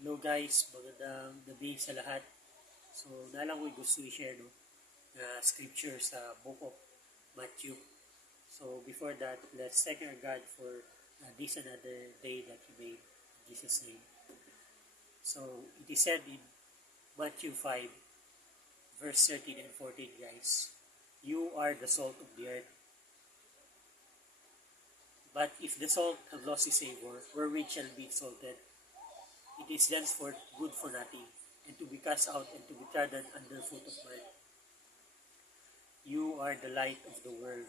Hello guys, magandang gabi sa lahat. So, nalang ko gusto i-share scripture sa book of Matthew. So, before that, let's thank our God for this another day that He made in Jesus' name. So, it is said in Matthew 5, verse 13 and 14, guys, "You are the salt of the earth. But if the salt have lost its savor, wherewith shall be salted? It is thenceforth good for nothing, and to be cast out and to be trodden under foot of men. You are the light of the world.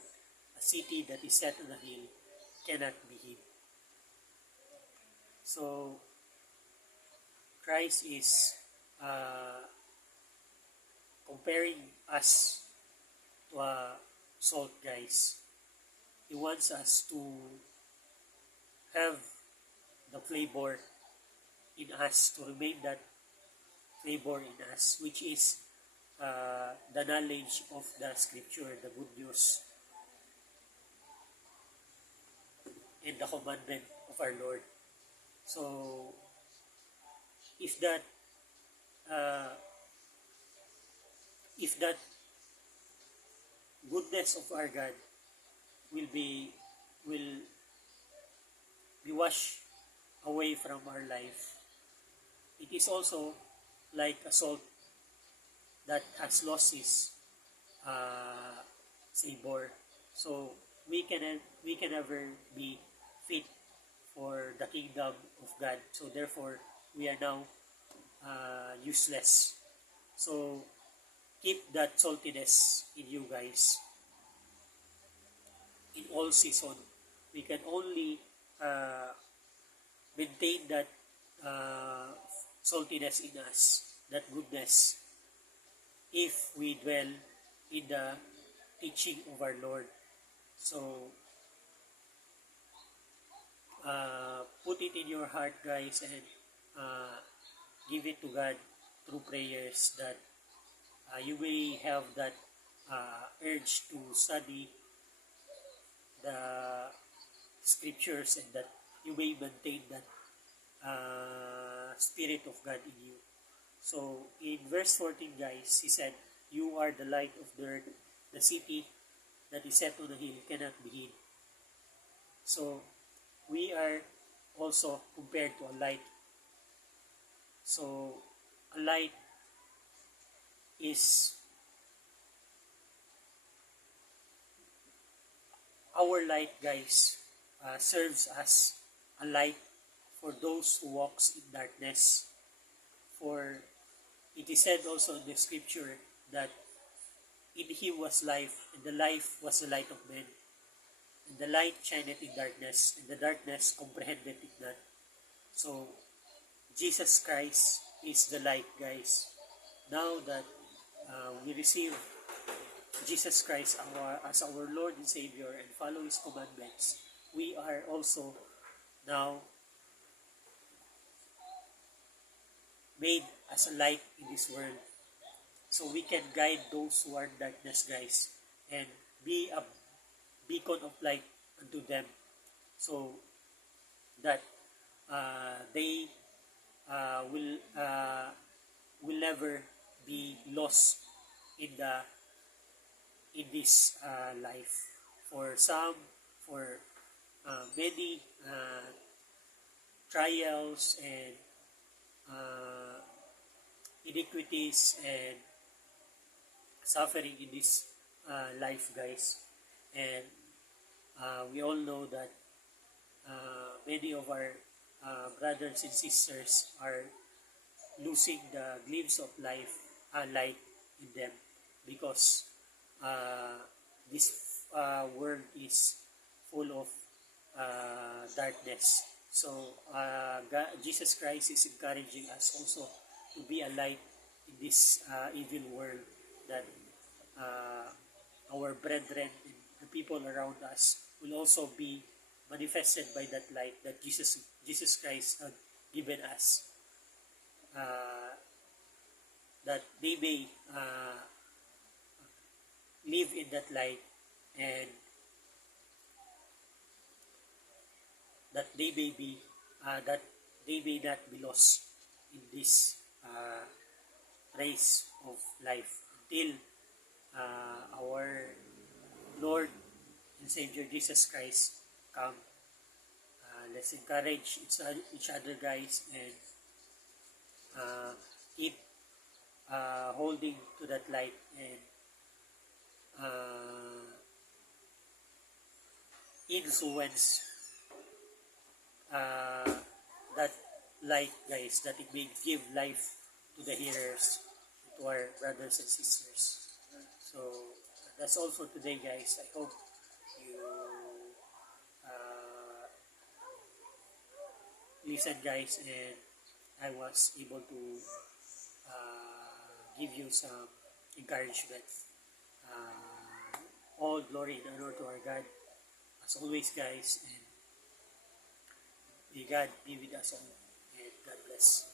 A city that is set on a hill cannot be hid." So, Christ is uh, comparing us to a salt, guys. He wants us to have the flavor in us, to remain that flavor in us, which is the knowledge of the scripture, the good news, and the commandment of our Lord. So, if that uh, if that goodness of our God will be will be washed away from our life, it is also like a salt that has lost its uh, savor. So we can never be fit for the kingdom of God. So therefore, we are now useless. So keep that saltiness in you guys in all season. We can only uh, maintain that uh, saltiness in us, that goodness, if we dwell in the teaching of our Lord. So, put it in your heart, guys, and uh, give it to God through prayers that you may have that urge to study the scriptures and that you may maintain that Spirit of God in you. So, in verse 14, guys, he said, "You are the light of the earth. The city that is set on a hill cannot be hid." So, we are also compared to a light. So, a light is our light, guys, serves as a light for those who walks in darkness. For it is said also in the scripture that in him was life, and the life was the light of men. And the light shineth in darkness, and the darkness comprehended it not. So, Jesus Christ is the light, guys. Now that we receive Jesus Christ as our Lord and Savior and follow His commandments, we are also now made as a light in this world. So we can guide those who are in darkness, guys, and be a beacon of light unto them, so that they will never be lost in this life. For some, for many trials and uh, iniquities and suffering in this life, guys. And we all know that many of our brothers and sisters are losing the glimpse of light in them, because this world is full of darkness. So Jesus Christ is encouraging us also to be a light in this evil world, that uh, our brethren and the people around us will also be manifested by that light that Jesus Christ had given us, uh, that they may live in that light, and that they may not be lost. in this race of life until our Lord and Savior Jesus Christ come. Let's encourage each other, guys, and keep holding to that light and influence that light, guys, that it may give life to the hearers, to our brothers and sisters. So that's all for today, guys. I hope you listen, guys, and I was able to give you some encouragement. All glory and honor to our God, as always, guys, and may God be with us all, and God bless.